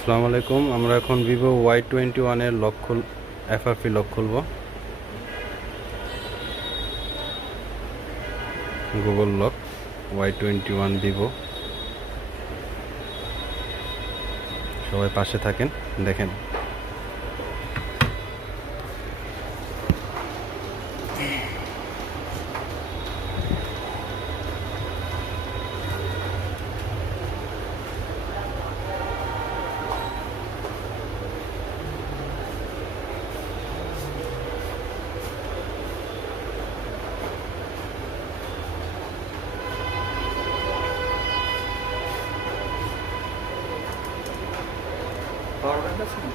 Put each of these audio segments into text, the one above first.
আসসালামু আলাইকুম। আমরা এখন ভিভো Y21 এর লক FRP লক খুলব। Google lock Y21 Vivo. সবাই পাশে থাকেন, দেখেন। পাওয়ার ব্যাংক আছে না?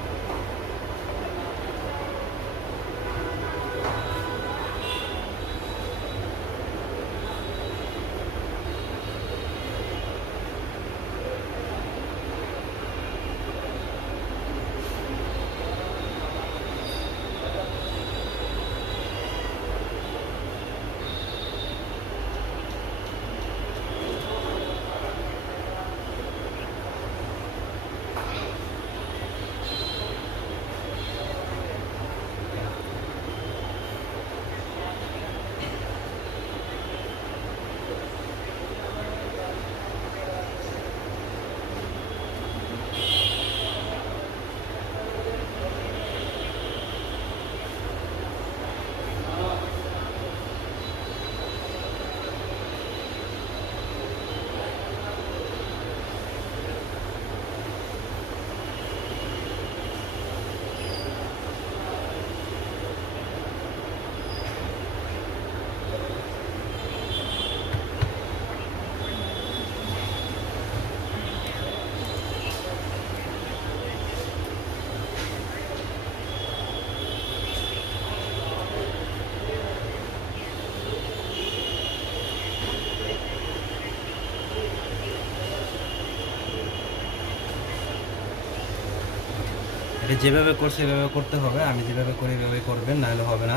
এটা যেভাবে করছে এভাবে করতে হবে। আমি যেভাবে করি এভাবে করবেন, নাহলে হবে না।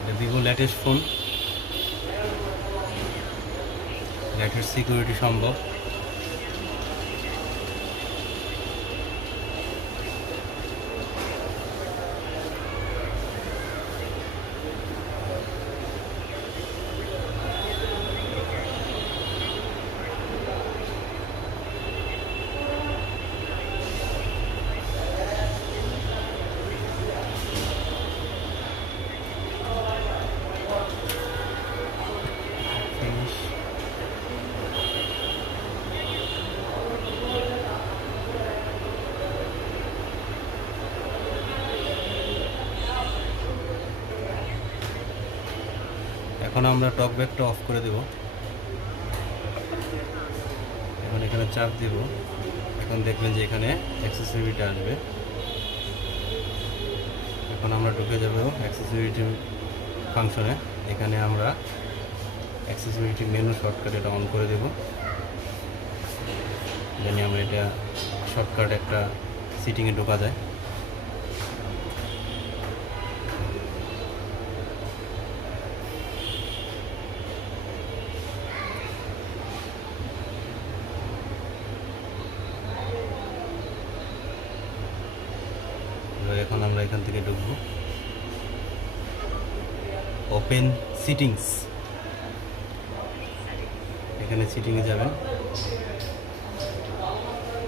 এটা Vivo latest phone, latest security সম্ভব। এখন আমরা টক ব্যাগটা অফ করে দেব। এখন এখানে চাপ দেব। এখন দেখবেন যে এখানে অ্যাক্সেসরিটা আসবে। এখন আমরা ঢুকে যাব অ্যাক্সেসরিটি ফাংশনে। এখানে আমরা অ্যাক্সেসরিটি মেনু শর্টকাট এটা অন করে দেব। জানি আমরা এটা শর্টকাট একটা সিটিংয়ে ঢোকা যায়। এখন আমরা এখান থেকে ঢুকবো। ওপেন সিটিংস, এখানে সিটিংয়ে যাবেন।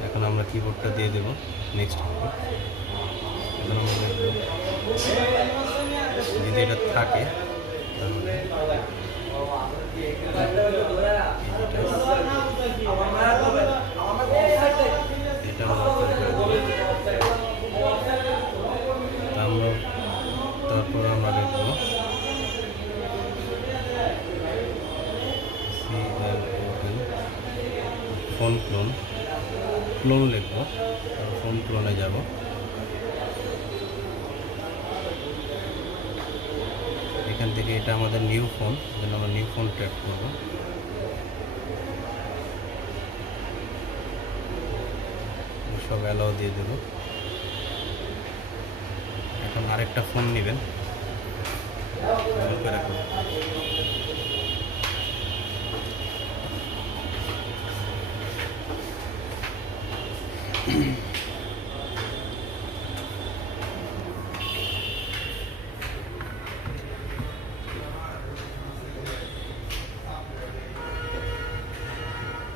এখন আমরা কিবোর্ডটা দিয়ে দেব নেক্সট। এখন আমরা দেখব যদি এটা থাকে তাহলে এটা আমরা তারপর আমরা দেখব ফোন ক্লোন লিখবো। ফোন ক্লোনে যাব। এখান থেকে এটা আমাদের নিউ ফোন, যেন আমরা নিউ ফোন ট্যাপ করব। সব অ্যালাউ দিয়ে দেব। এখন আরেকটা ফোন নেবেন,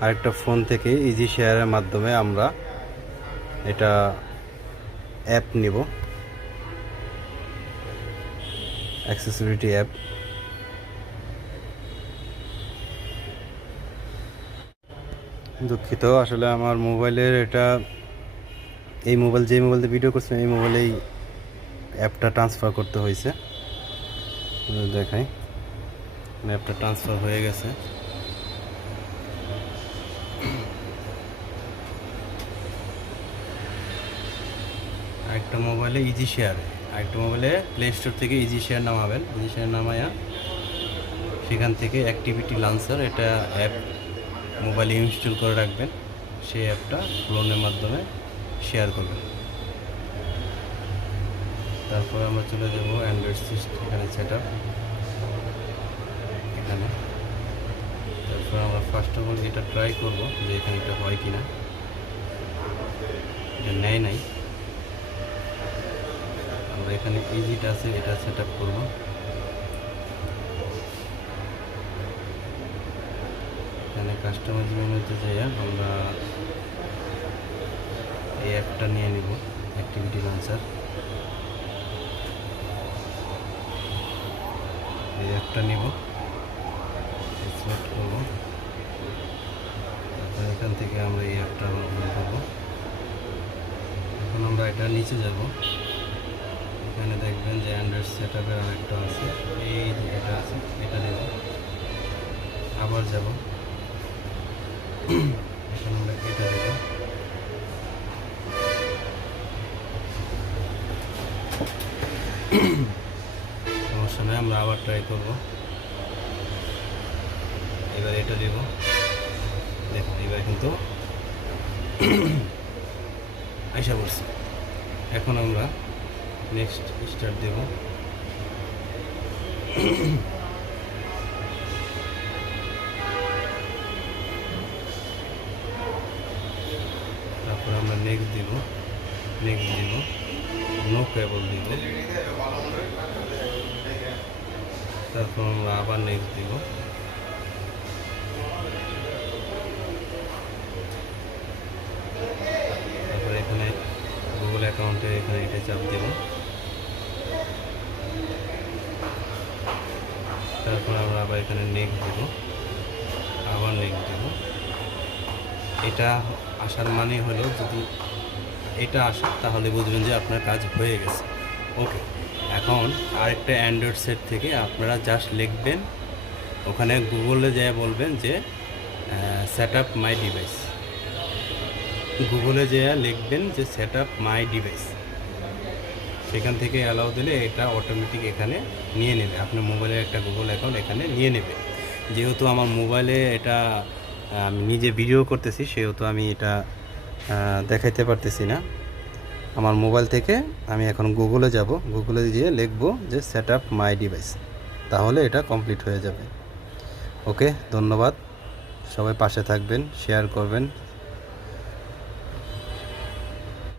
আরেকটা ফোন থেকে ইজি শেয়ারের মাধ্যমে আমরা এটা অ্যাপ নিব, অ্যাক্সেসিবিলিটি অ্যাপ। দুঃখিত, আসলে আমার মোবাইলের এটা এই মোবাইল যে মোবাইল দিয়ে ভিডিও করছিলাম এই মোবাইলেই অ্যাপটা ট্রান্সফার করতে হয়েছে। দেখাই, অ্যাপটা ট্রান্সফার হয়ে গেছে। আরেকটা মোবাইলে ইজি শেয়ার, আরেকটা মোবাইলে প্লে স্টোর থেকে ইজি শেয়ার নামাবেন। ইজি শেয়ার নামায়া সেখান থেকে অ্যাক্টিভিটি লঞ্চার এটা অ্যাপ মোবাইলে ইনস্টল করে রাখবেন। সেই অ্যাপটা ক্লোনের মাধ্যমে শেয়ার করবেন। তারপর আমরা চলে যাব অ্যান্ড্রয়েড সিস্টেম, এখানে সেট আপ, এখানে। তারপর আমরা ফার্স্ট অফ অল এটা ট্রাই করব যে এখানে এটা হয় কিনা। এটা নেয় নাই, আমরা এখানে ইজিটা আছে এটা সেট আপ করবো। এখানে কাস্টমাইজ মেনুতে যাই আমরা এই অ্যাপটা নিয়ে নিব, অ্যাক্টিভিটি লঞ্চার। এই অ্যাপটা নিব, সিলেক্ট করব। তারপর এখান থেকে আমরা এই অ্যাপটা ওপেন করব। এখন আমরা এটা নিচে যাব, এখানে দেখবেন যে অ্যান্ড্রয়েড সেট আপের আরেকটা আছে, এই এটা আছে, এটা দেব। আবার যাব, এখানে আমরা এটা দেব। সমস্যা নেই, আমরা আবার ট্রাই করব। এবার এটা দেব, দেখুন এবার কিন্তু আশা করছি। এখন আমরা নেক্সট স্টার্ট দেব। তারপর আমরা নেক্সট দিব, নেক্সট দিব, নো কেবল দিব। তারপর আমরা আবার নেক্সট দিব। তারপরে এখানে গুগল অ্যাকাউন্টে এখানে এটা চাপ দেব। তারপর আমরা আবার এখানে নেক্সট দেব, আবার নেক্সট দেব। এটা আসার মানে হলো যদি এটা আসে তাহলে বুঝবেন যে আপনার কাজ হয়ে গেছে। ওকে, এখন আরেকটা অ্যান্ড্রয়েড সেট থেকে আপনারা জাস্ট লিখবেন, ওখানে গুগলে যেয়ে বলবেন যে সেট আপ মাই ডিভাইস। গুগলে যেয়ে লিখবেন যে সেট আপ মাই ডিভাইস, সেখান থেকে অ্যালাউ দিলে এটা অটোমেটিক এখানে নিয়ে নেবে। আপনার মোবাইলের একটা গুগল অ্যাকাউন্ট এখানে নিয়ে নেবে। যেহেতু আমার মোবাইলে এটা আমি নিজে ভিডিও করতেছি, সেহেতু আমি এটা দেখাইতে পারতেছি না। আমার মোবাইল থেকে আমি এখন গুগলে যাব, গুগলে গিয়ে লিখব যে সেট আপ মাই ডিভাইস, তাহলে এটা কমপ্লিট হয়ে যাবে। ওকে, ধন্যবাদ। সবাই পাশে থাকবেন, শেয়ার করবেন।